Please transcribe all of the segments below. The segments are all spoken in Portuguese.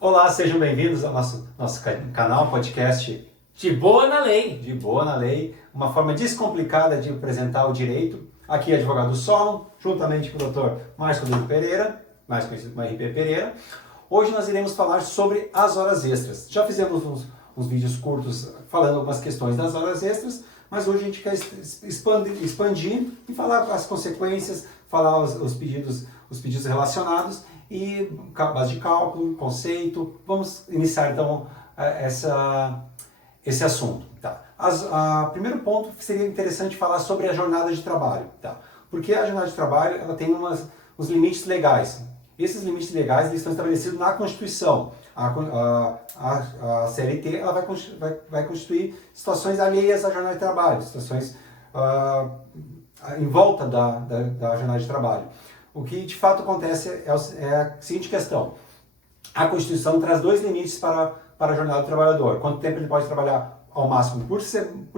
Olá, sejam bem-vindos ao nosso canal, podcast De boa na lei. De Boa na Lei, uma forma descomplicada de apresentar o direito. Aqui é advogado Solon, juntamente com o Dr. Márcio Rodrigo Pereira, mais conhecido como RP Pereira. Hoje nós iremos falar sobre as horas extras. Já fizemos uns vídeos curtos falando algumas questões das horas extras, mas hoje a gente quer expandir e falar as consequências, falar os pedidos relacionados e base de cálculo, conceito. Vamos iniciar então esse assunto. Tá? Primeiro ponto seria interessante falar sobre a jornada de trabalho. Tá? Porque a jornada de trabalho ela tem os limites legais. Esses limites legais eles estão estabelecidos na Constituição. A CLT ela vai constituir situações alheias à jornada de trabalho, situações em volta da jornada de trabalho. O que de fato acontece é a seguinte questão. A Constituição traz dois limites para a jornada do trabalhador. Quanto tempo ele pode trabalhar ao máximo por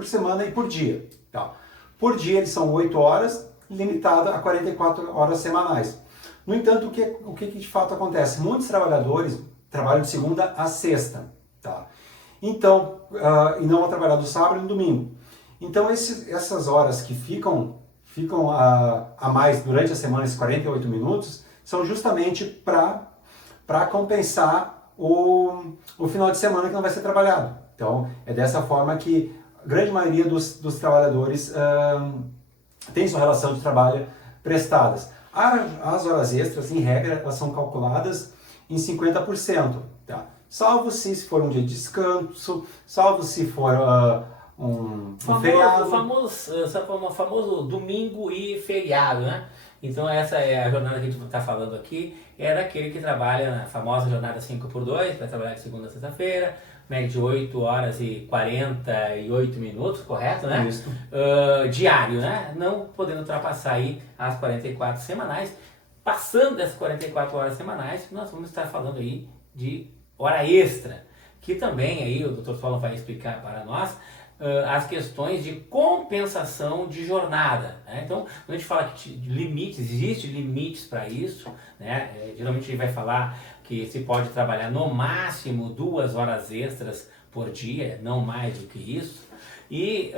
semana e por dia. Tá? Por dia eles são 8 horas, limitado a 44 horas semanais. No entanto, o que de fato acontece? Muitos trabalhadores trabalham de segunda a sexta. Tá? Então, e não vão trabalhar do sábado e no domingo. Então essas horas que ficam a mais durante a semana, esses 48 minutos, são justamente para compensar o final de semana que não vai ser trabalhado. Então, é dessa forma que a grande maioria dos trabalhadores tem sua relação de trabalho prestadas. As horas extras, em regra, elas são calculadas em 50%. Tá? Salvo se for um dia de descanso, salvo se for um feriado. O famoso domingo e feriado, né? Então essa é a jornada que a gente está falando aqui, é daquele que trabalha na famosa jornada 5x2, vai trabalhar de segunda a sexta-feira, média de 8 horas e 48 minutos, correto, né? Isso. Diário, né? Não podendo ultrapassar aí as 44 semanais. Passando dessas 44 horas semanais, nós vamos estar falando aí de hora extra, que também aí o Dr. Solon vai explicar para nós as questões de compensação de jornada. Né? Então, quando a gente fala que existem limites para isso, né? Geralmente a gente vai falar que se pode trabalhar no máximo 2 horas extras por dia, não mais do que isso. E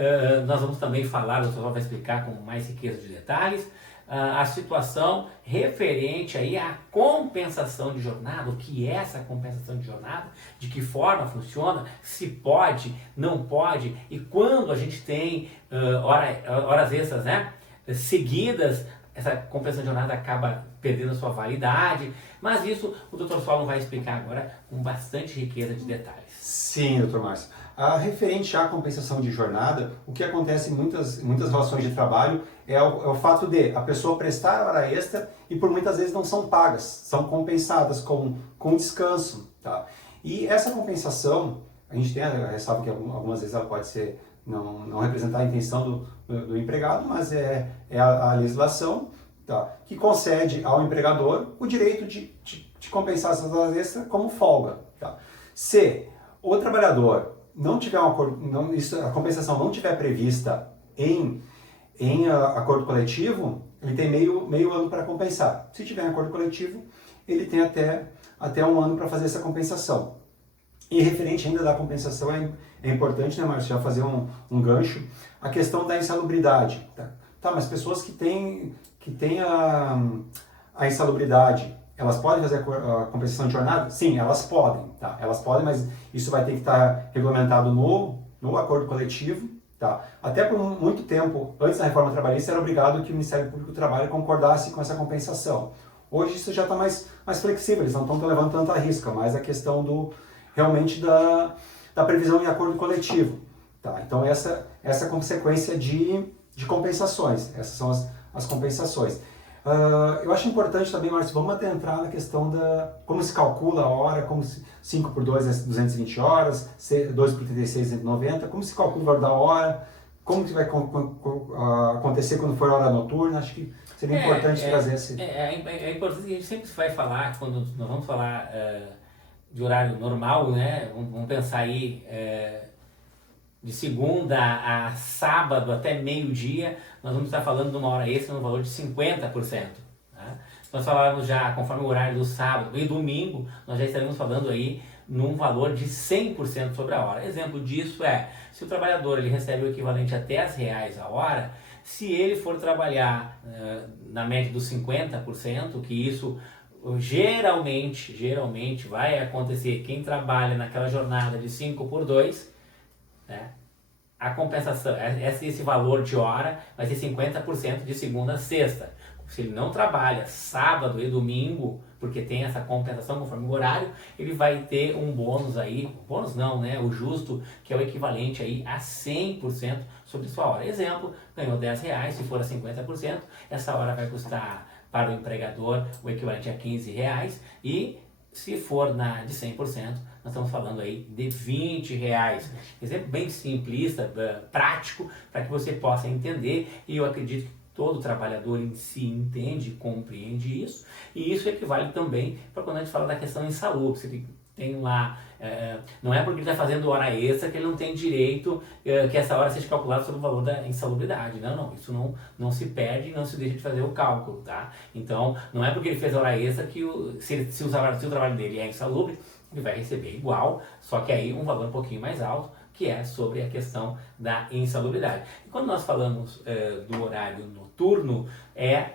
nós vamos também falar, o Dr. Solon vai explicar com mais riqueza de detalhes, a situação referente aí à compensação de jornada, o que é essa compensação de jornada, de que forma funciona, se pode, não pode, e quando a gente tem horas extras, né, seguidas, essa compensação de jornada acaba perdendo a sua validade, mas isso o Dr. Solon vai explicar agora com bastante riqueza de detalhes. Sim, Dr. Márcio. Referente à compensação de jornada, o que acontece em muitas relações de trabalho é o fato de a pessoa prestar hora extra e por muitas vezes não são pagas, são compensadas com descanso. Tá? E essa compensação, a gente tem a ressalva que algumas vezes ela pode ser não representar a intenção do empregado, mas é a legislação, tá? Que concede ao empregador o direito de compensar essas horas extras como folga. Tá? Se o trabalhador não tiver um acordo, a compensação não tiver prevista em acordo coletivo, ele tem meio ano para compensar. Se tiver em acordo coletivo, ele tem até um ano para fazer essa compensação. E referente ainda da compensação, é importante, né, Márcio, já fazer um gancho, a questão da insalubridade. Tá, mas pessoas que têm a insalubridade, elas podem fazer a compensação de jornada? Sim, elas podem. Tá? Elas podem, mas isso vai ter que estar regulamentado no acordo coletivo. Tá? Até por muito tempo, antes da reforma trabalhista, era obrigado que o Ministério Público do Trabalho concordasse com essa compensação. Hoje isso já está mais flexível, eles não estão levando tanta risca, mas a questão realmente da previsão em acordo coletivo. Tá? Então essa consequência de compensações, essas são as compensações. Eu acho importante também, Márcio, vamos adentrar na questão como se calcula a hora, como 5 por 2 é 220 horas, 2 por 36 é 190, como se calcula o valor da hora, como que vai acontecer quando for a hora noturna. Acho que seria importante trazer esse... É importante que a gente sempre vai falar, quando nós vamos falar de horário normal, né? Vamos pensar aí de segunda a sábado até meio-dia, nós vamos estar falando de uma hora extra no valor de 50%. Tá? Se nós falarmos já conforme o horário do sábado e domingo, nós já estaremos falando aí num valor de 100% sobre a hora. Exemplo disso é, se o trabalhador ele recebe o equivalente a R$10 a hora, se ele for trabalhar na média dos 50%, que isso geralmente vai acontecer, quem trabalha naquela jornada de 5 por 2, né? A compensação, esse valor de hora vai ser 50% de segunda a sexta. Se ele não trabalha sábado e domingo, porque tem essa compensação conforme o horário, ele vai ter um bônus aí, bônus não, né? O justo, que é o equivalente aí a 100% sobre sua hora. Exemplo, ganhou R$10, se for a 50%, essa hora vai custar para o empregador o equivalente a R$15, e se for de 100%, nós estamos falando aí de R$20. Exemplo bem simplista, prático, para que você possa entender, e eu acredito que todo trabalhador em si entende, compreende isso, e isso equivale também para quando a gente fala da questão insalubre. Você tem lá, não é porque ele está fazendo hora extra que ele não tem direito que essa hora seja calculada sobre o valor da insalubridade. Não, isso não se perde, não se deixa de fazer o cálculo, tá? Então, não é porque ele fez hora extra que se o trabalho dele é insalubre, ele vai receber igual, só que aí um valor um pouquinho mais alto, que é sobre a questão da insalubridade. E quando nós falamos do horário noturno, é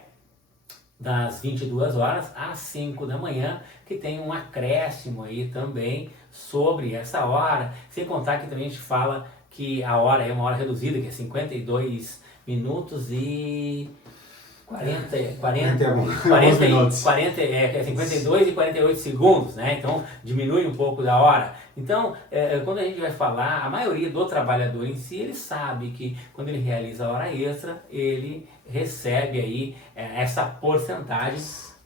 das 22 horas às 5 da manhã, que tem um acréscimo aí também sobre essa hora, sem contar que também a gente fala que a hora é uma hora reduzida, que é 52 minutos e 52 e 48 segundos, né? Então diminui um pouco da hora. Então, quando a gente vai falar, a maioria do trabalhador em si, ele sabe que quando ele realiza a hora extra, ele recebe aí essa porcentagem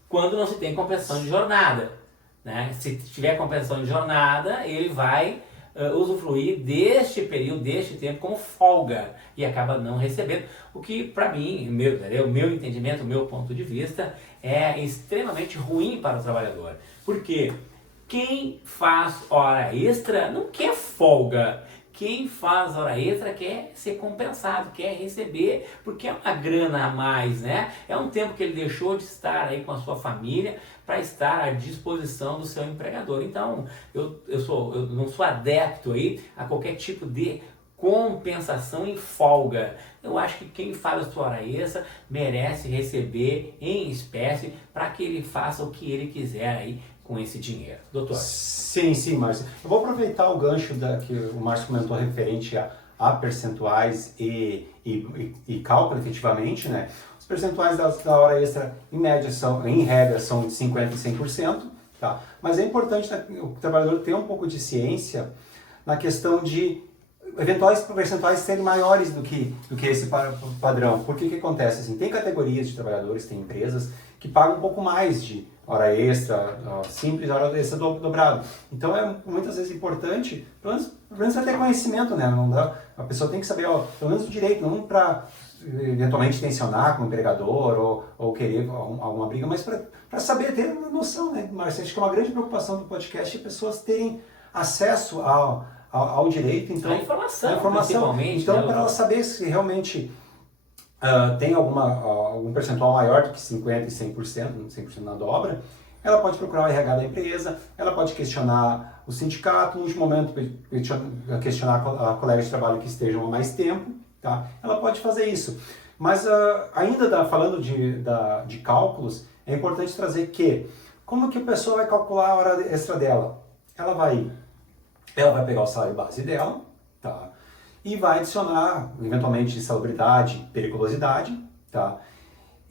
quando não se tem compensação de jornada, né? Se tiver compensação de jornada, ele vai usufruir deste período, deste tempo como folga, e acaba não recebendo, o que para mim, o meu entendimento, o meu ponto de vista, é extremamente ruim para o trabalhador. Porque quem faz hora extra não quer folga. Quem faz hora extra quer ser compensado, quer receber, porque é uma grana a mais, né? É um tempo que ele deixou de estar aí com a sua família para estar à disposição do seu empregador. Então, eu não sou adepto aí a qualquer tipo de compensação em folga. Eu acho que quem faz a sua hora extra merece receber em espécie para que ele faça o que ele quiser aí com esse dinheiro. Doutor? Sim, Márcio. Eu vou aproveitar o gancho que o Márcio comentou referente a percentuais e cálculo efetivamente, né? Os percentuais da hora extra, em regra, são de 50% e 100%, tá? Mas é importante, né, o trabalhador ter um pouco de ciência na questão de eventuais percentuais serem maiores do que esse padrão. Porque o que acontece? Assim, tem categorias de trabalhadores, tem empresas que pagam um pouco mais de hora extra, simples, hora extra dobrado. Então é muitas vezes importante, pelo menos para ter conhecimento, né? Não dá, a pessoa tem que saber, pelo menos o direito, não para eventualmente tensionar com o empregador ou querer alguma briga, mas para saber, ter uma noção, né, Márcio? Acho que é uma grande preocupação do podcast pessoas terem acesso ao direito, então, a informação principalmente. Então, né, para ela saber se realmente tem algum percentual maior do que 50% e 100% na dobra, ela pode procurar o RH da empresa, ela pode questionar o sindicato, no último momento questionar a colega de trabalho que estejam há mais tempo, tá? Ela pode fazer isso. Mas ainda falando de cálculos, é importante trazer que, como que a pessoa vai calcular a hora extra dela? Ela vai pegar o salário base dela, tá? E vai adicionar, eventualmente, insalubridade, periculosidade, tá?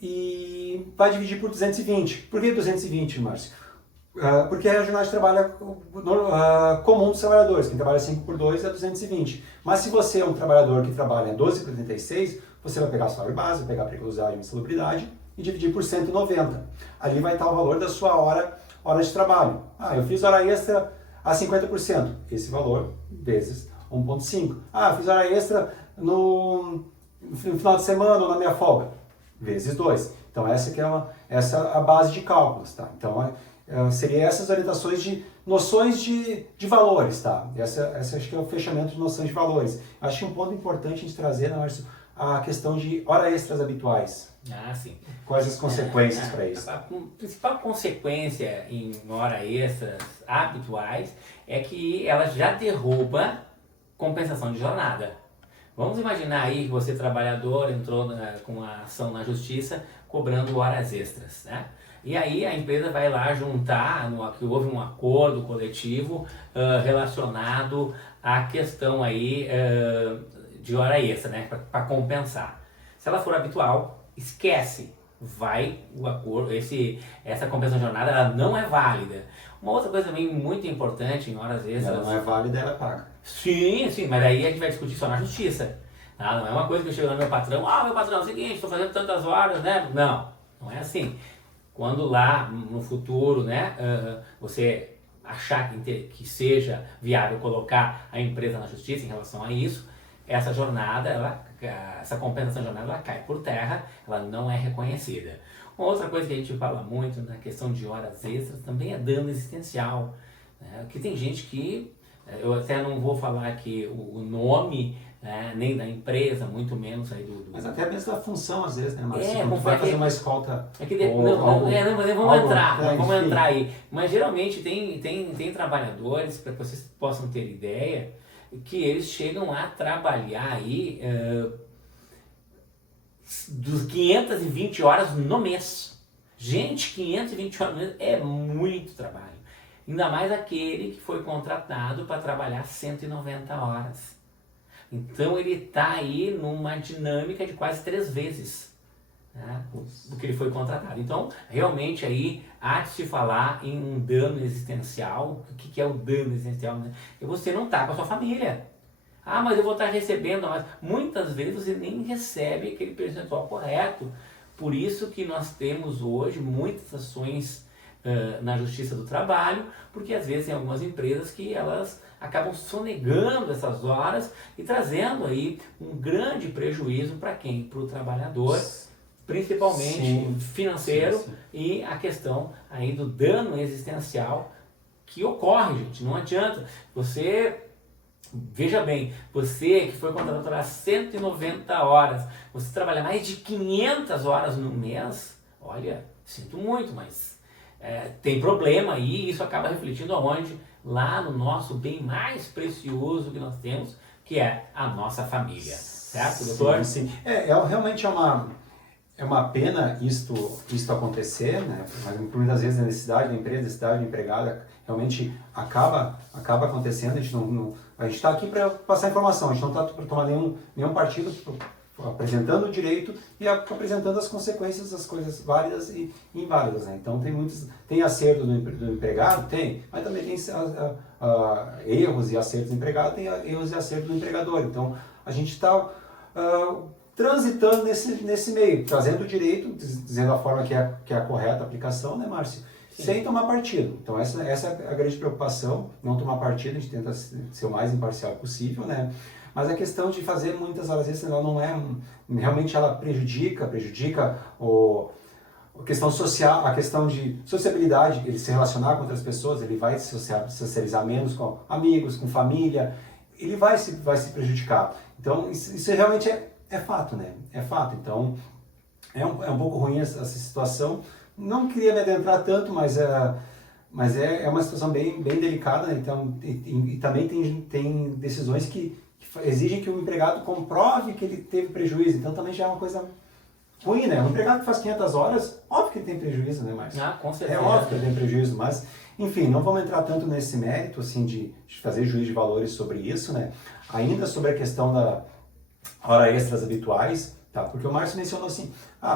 E vai dividir por 220. Por que 220, Márcio? Porque a jornada de trabalho comum dos trabalhadores. Quem trabalha 5 por 2 é 220. Mas se você é um trabalhador que trabalha 12 por 36, você vai pegar o salário base, vai pegar a periculosidade e insalubridade e dividir por 190. Ali vai estar o valor da sua hora de trabalho. Eu fiz hora extra a 50%. Esse valor vezes 1,5. Fiz hora extra no final de semana ou na minha folga. Vezes 2. Então essa é a base de cálculos, tá? Então seria essas orientações de noções de valores, tá? Essa acho que é o fechamento de noções de valores. Acho que um ponto importante de trazer, né, Márcio, a questão de horas extras habituais. Ah, sim. Quais as consequências para isso? A principal consequência em horas extras habituais é que ela já derruba compensação de jornada. Vamos imaginar aí que você, trabalhador, entrou com uma ação na justiça cobrando horas extras, né? E aí a empresa vai lá juntar, que houve um acordo coletivo relacionado à questão aí de hora extra, né? Para compensar. Se ela for habitual, esquece. O acordo, essa compensação de jornada, ela não é válida. Uma outra coisa também muito importante em horas extras... Ela não é válida, ela paga. Sim, mas aí a gente vai discutir só na justiça. Tá? Não é uma coisa que eu chego no meu patrão, meu patrão, é o seguinte, estou fazendo tantas horas, né? Não é assim. Quando lá no futuro, né, você achar que seja viável colocar a empresa na justiça em relação a isso, essa jornada, essa compensação de jornada, ela cai por terra, ela não é reconhecida. Uma outra coisa que a gente fala muito na questão de horas extras também é dano existencial. Né? Que tem gente que, eu até não vou falar aqui o nome, né, nem da empresa, muito menos aí do... Mas até mesmo da função, às vezes, né, Márcio? Quando tu vai fazer uma escolta... Vamos entrar aí. Mas geralmente tem trabalhadores, para que vocês possam ter ideia, que eles chegam a trabalhar aí dos 520 horas no mês. Gente, 520 horas no mês é muito trabalho. Ainda mais aquele que foi contratado para trabalhar 190 horas. Então ele está aí numa dinâmica de quase 3 vezes, né, do que ele foi contratado. Então, realmente aí há de se falar em um dano existencial. O que é o dano existencial? Né? E você não está com a sua família. Mas eu vou estar recebendo, mas muitas vezes você nem recebe aquele percentual correto. Por isso que nós temos hoje muitas ações na Justiça do Trabalho, porque às vezes tem algumas empresas que elas acabam sonegando essas horas e trazendo aí um grande prejuízo para quem? Para o trabalhador, principalmente financeiro, e a questão aí do dano existencial que ocorre, gente. Não adianta. Veja bem, você que foi contratado para 190 horas, você trabalha mais de 500 horas no mês, olha, sinto muito, mas tem problema aí, e isso acaba refletindo aonde? Lá no nosso bem mais precioso que nós temos, que é a nossa família. Certo, doutor? Sim. Realmente é uma pena isto acontecer, né? Mas muitas vezes a necessidade da empresa, a necessidade do empregado, realmente acaba acontecendo. A gente está aqui para passar informação, a gente não está para tomar nenhum partido, apresentando o direito e apresentando as consequências das coisas válidas e inválidas. Né? Então tem acerto do empregado, mas também tem erros e acertos do empregado, tem erros e acertos do empregador. Então a gente está transitando nesse meio, trazendo o direito, dizendo a forma que é a correta aplicação, né, Márcio? Sim. Sem tomar partido. Então essa é a grande preocupação, não tomar partido, a gente tenta ser o mais imparcial possível, né? Mas a questão de fazer muitas horas extras, ela não é, realmente ela prejudica a questão social, a questão de sociabilidade, ele se relacionar com outras pessoas, ele vai se socializar menos com amigos, com família, ele vai se prejudicar. Então isso realmente é fato, né? É fato. Então é um pouco ruim essa situação. Não queria me adentrar tanto, mas é uma situação bem delicada, né? Então, e também tem decisões que exigem que o empregado comprove que ele teve prejuízo. Então também já é uma coisa ruim, né? O empregado que faz 500 horas, óbvio que ele tem prejuízo, né, Márcio? Com certeza. É óbvio que ele tem prejuízo, mas, enfim, não vamos entrar tanto nesse mérito, assim, de fazer juízo de valores sobre isso, né? Ainda sobre a questão da hora extras habituais, tá? Porque o Márcio mencionou assim,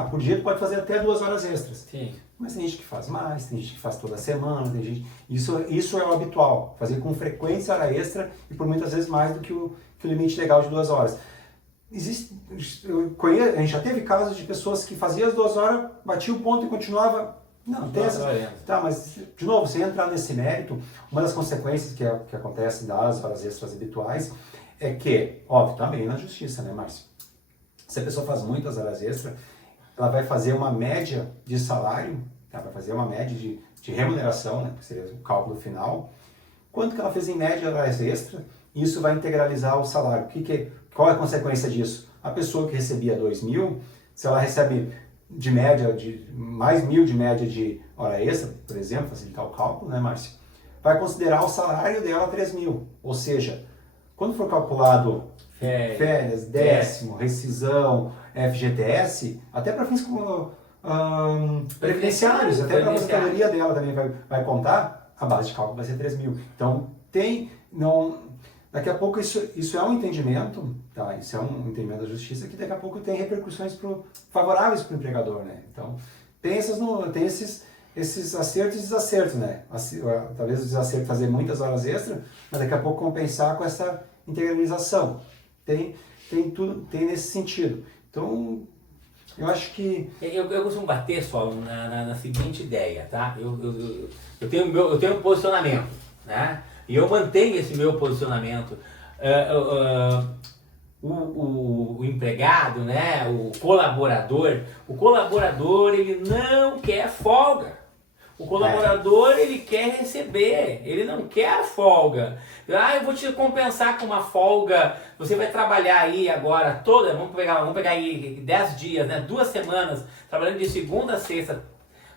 por dia tu pode fazer até 2 horas extras. Sim. Mas tem gente que faz mais, tem gente que faz toda semana, tem gente... Isso é o habitual, fazer com frequência hora extra e por muitas vezes mais do que o limite legal de 2 horas. A gente já teve casos de pessoas que faziam as 2 horas, batia o ponto e continuava... Não, tem essas... Tá, mas, de novo, sem entrar nesse mérito, uma das consequências que acontecem das horas extras habituais é que, óbvio, também na justiça, né, Márcio? Se a pessoa faz muitas horas extras, ela vai fazer uma média de salário, tá? Vai fazer uma média de remuneração, né? Que seria o cálculo final. Quanto que ela fez em média horas extras, isso vai integralizar o salário. Qual é a consequência disso? A pessoa que recebia 2.000, se ela recebe de média, mais 1.000 de média de hora extra, por exemplo, facilitar o cálculo, né, Márcio? Vai considerar o salário dela 3.000. Ou seja, quando for calculado férias, décimo, rescisão, FGTS, até para fins como previdenciários, até para a aposentadoria dela também vai contar, a base de cálculo vai ser 3.000. Então, daqui a pouco isso é um entendimento, tá? Isso é um entendimento da justiça que daqui a pouco tem repercussões favoráveis para o empregador, né? Então, tem esses acertos e desacertos, né? Talvez o desacerto fazer muitas horas extras, mas daqui a pouco compensar com essa integralização. Tem nesse sentido. Então, eu acho que... Eu costumo bater só na seguinte ideia, tá? Eu tenho um posicionamento, né? E eu mantenho esse meu posicionamento. O empregado, né? O colaborador ele não quer folga. O colaborador, ele quer receber, ele não quer folga. Eu vou te compensar com uma folga, você vai trabalhar aí agora vamos pegar aí 10 dias, né? 2 semanas, trabalhando de segunda a sexta,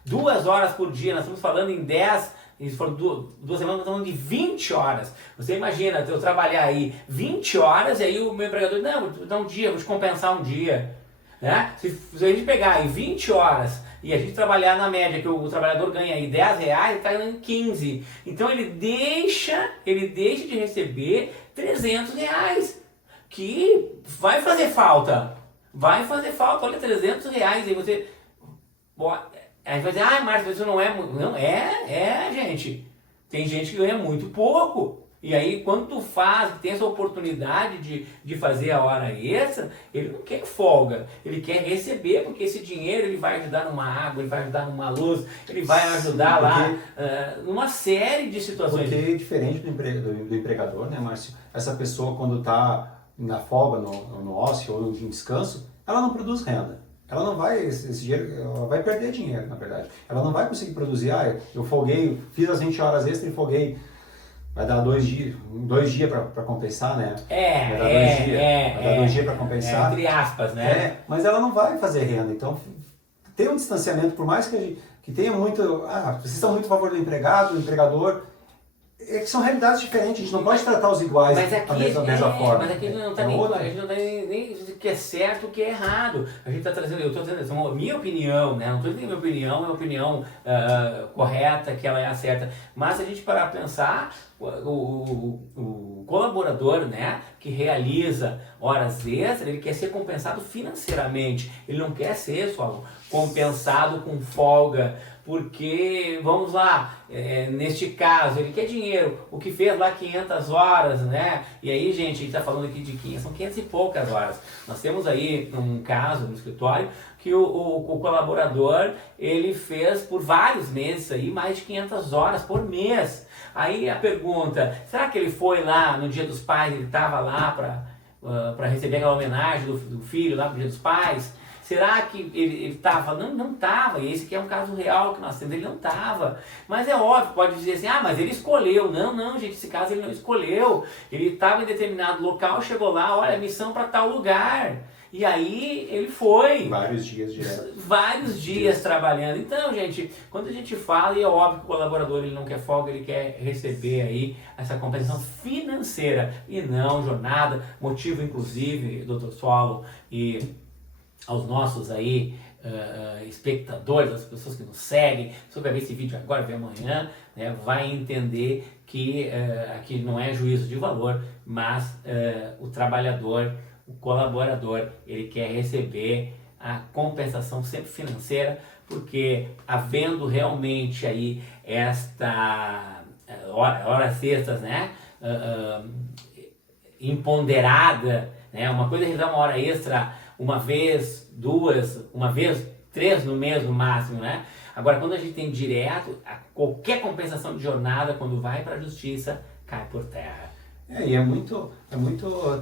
2 horas por dia, nós estamos falando em 10, se for 2 semanas, nós estamos falando de 20 horas. Você imagina, eu trabalhar aí 20 horas, e aí o meu empregador, não, vou dar um dia, vou te compensar um dia. Né? Se a gente pegar aí 20 horas e a gente trabalhar na média que o trabalhador ganha aí R$10, ele está ganhando 15. Então ele deixa de receber R$300, que vai fazer falta. Olha, R$300. Aí você... Aí vai dizer, Márcio, isso não é muito. Não, gente. Tem gente que ganha muito pouco. E aí, quando tu tem essa oportunidade de fazer a hora extra, ele não quer folga, ele quer receber, porque esse dinheiro ele vai ajudar numa água, ele vai ajudar numa luz, ele vai ajudar numa série de situações. Porque diferente do empregador, né, Márcio? Essa pessoa, quando está na folga, no ócio ou no descanso, ela não produz renda. Ela não vai, esse dinheiro, ela vai perder dinheiro, na verdade. Ela não vai conseguir produzir, eu folguei, fiz as 20 horas extras e folguei. Vai dar 2 dias para compensar, né? Vai dar 2 dias para compensar. Entre aspas, né? Mas ela não vai fazer renda. Então, tem um distanciamento, por mais que tenha muito... vocês estão muito a favor do empregado, do empregador. Que são realidades diferentes, a gente não pode tratar os iguais da mesma forma. Mas aqui a gente não está nem o que é certo, o que é errado. A gente está trazendo, eu estou trazendo a minha opinião, né? Não estou dizendo que minha opinião é a opinião correta, que ela é a certa. Mas se a gente parar para pensar, o colaborador, né, que realiza horas extras, ele quer ser compensado financeiramente. Ele não quer ser só compensado com folga. Porque, vamos lá, neste caso, ele quer dinheiro, o que fez lá 500 horas, né? E aí, gente, a gente está falando aqui de 500, são 500 e poucas horas. Nós temos aí um caso no escritório que o colaborador, ele fez por vários meses aí, mais de 500 horas por mês. Aí a pergunta, será que ele foi lá no Dia dos Pais, ele estava lá para receber aquela homenagem do filho lá pro Dia dos Pais? Será que ele estava? Não estava. E esse aqui é um caso real que nós temos. Ele não estava. Mas é óbvio, pode dizer assim, mas ele escolheu. Não, gente, esse caso ele não escolheu. Ele estava em determinado local, chegou lá, olha, missão para tal lugar. E aí ele foi. Vários dias direto. Vários dias trabalhando. Então, gente, quando a gente fala, e é óbvio que o colaborador ele não quer folga, ele quer receber aí essa compensação financeira. E não jornada, motivo inclusive, Dr. Solo e aos nossos aí espectadores, as pessoas que nos seguem, se vai ver esse vídeo agora, ver amanhã, né, vai entender que aqui não é juízo de valor, mas o trabalhador, o colaborador, ele quer receber a compensação sempre financeira, porque havendo realmente aí esta horas extras, né, imponderada, né, uma coisa é dar uma hora extra uma vez, 2, uma vez, 3 no mês no máximo, né? Agora, quando a gente tem direto, qualquer compensação de jornada, quando vai para a justiça, cai por terra. E é muito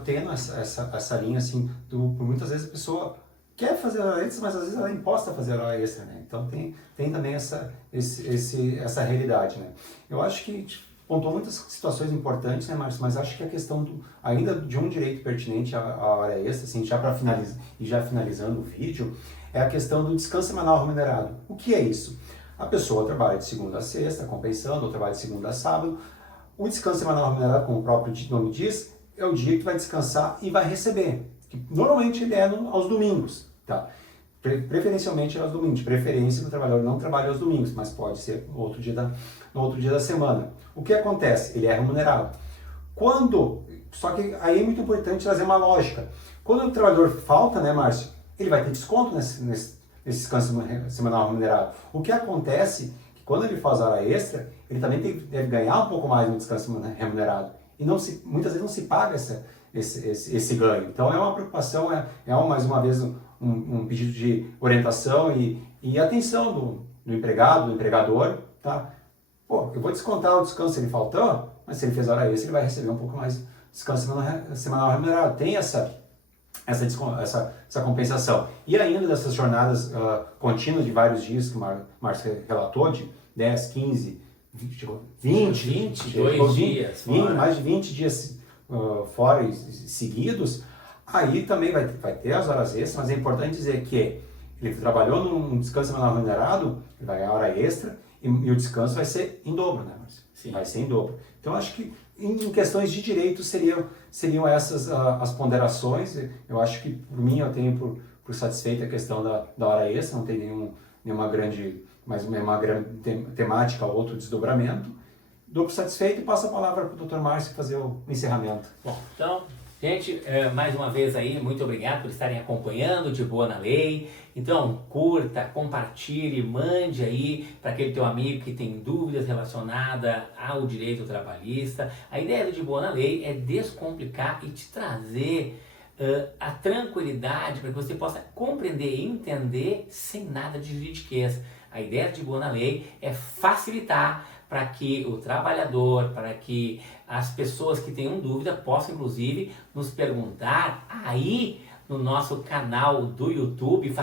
tênue essa linha, assim, por muitas vezes a pessoa quer fazer hora extra, mas às vezes ela é imposta a fazer hora extra, né? Então tem também essa realidade, né? Eu acho que pontuou muitas situações importantes, né, Márcio? Mas acho que a questão ainda de um direito pertinente à hora extra, assim, já para finalizar e já finalizando o vídeo, é a questão do descanso semanal remunerado. O que é isso? A pessoa trabalha de segunda a sexta, compensando, ou trabalha de segunda a sábado. O descanso semanal remunerado, como o próprio nome diz, é o dia que vai descansar e vai receber. Que normalmente ele é aos domingos, tá? Preferencialmente aos domingos. De preferência, o trabalhador não trabalha aos domingos, mas pode ser no outro dia da semana. O que acontece? Ele é remunerado. Só que aí é muito importante trazer uma lógica. Quando o trabalhador falta, né, Márcio, ele vai ter desconto nesse descanso semanal remunerado. O que acontece é que quando ele faz hora extra, ele também deve ganhar um pouco mais no descanso remunerado. E muitas vezes não se paga esse ganho. Então é uma preocupação, mais uma vez um pedido de orientação e atenção do empregado, do empregador, tá? Pô, eu vou descontar o descanso se ele faltou, mas se ele fez hora extra, ele vai receber um pouco mais de descanso semanal remunerado. Tem essa compensação. E ainda dessas jornadas contínuas de vários dias que o Márcio relatou, de 10, 15, 22 dias, mais de 20 dias fora e seguidos, aí também vai ter as horas extras, mas é importante dizer que ele trabalhou num descanso semanal remunerado, ele vai ganhar hora extra e o descanso vai ser em dobro, né, Márcio? Sim. Vai ser em dobro. Então, acho que em questões de direito seriam essas as ponderações. Eu acho que, por mim, eu tenho por satisfeita a questão da hora extra, não tem nenhuma grande temática ou outro desdobramento. Dou por satisfeito e passo a palavra para o Dr. Márcio fazer o encerramento. Bom, então, gente, mais uma vez aí, muito obrigado por estarem acompanhando De Boa na Lei. Então, curta, compartilhe, mande aí para aquele teu amigo que tem dúvidas relacionadas ao direito trabalhista. A ideia do De Boa na Lei é descomplicar e te trazer a tranquilidade para que você possa compreender e entender sem nada de juridiquês. A ideia de Boa na Lei é facilitar para que o trabalhador, para que as pessoas que tenham dúvida possam, inclusive, nos perguntar aí no nosso canal do YouTube,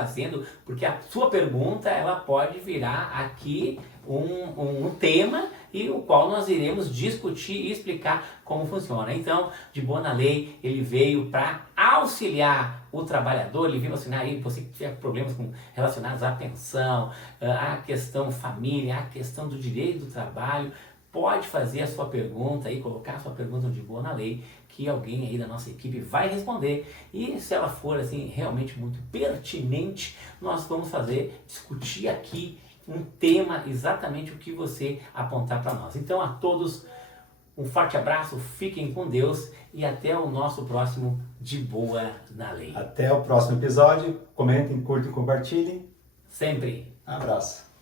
porque a sua pergunta ela pode virar aqui um tema e o qual nós iremos discutir e explicar como funciona. Então, De Boa na Lei, ele veio para auxiliar o trabalhador, ele veio auxiliar aí, você que tiver problemas relacionados à pensão, à questão família, à questão do direito do trabalho, pode fazer a sua pergunta aí, colocar a sua pergunta no De Boa na Lei, que alguém aí da nossa equipe vai responder. E se ela for assim realmente muito pertinente, nós vamos discutir aqui um tema, exatamente o que você apontar para nós. Então, a todos, um forte abraço, fiquem com Deus e até o nosso próximo De Boa na Lei. Até o próximo episódio. Comentem, curtem, compartilhem. Sempre. Abraço.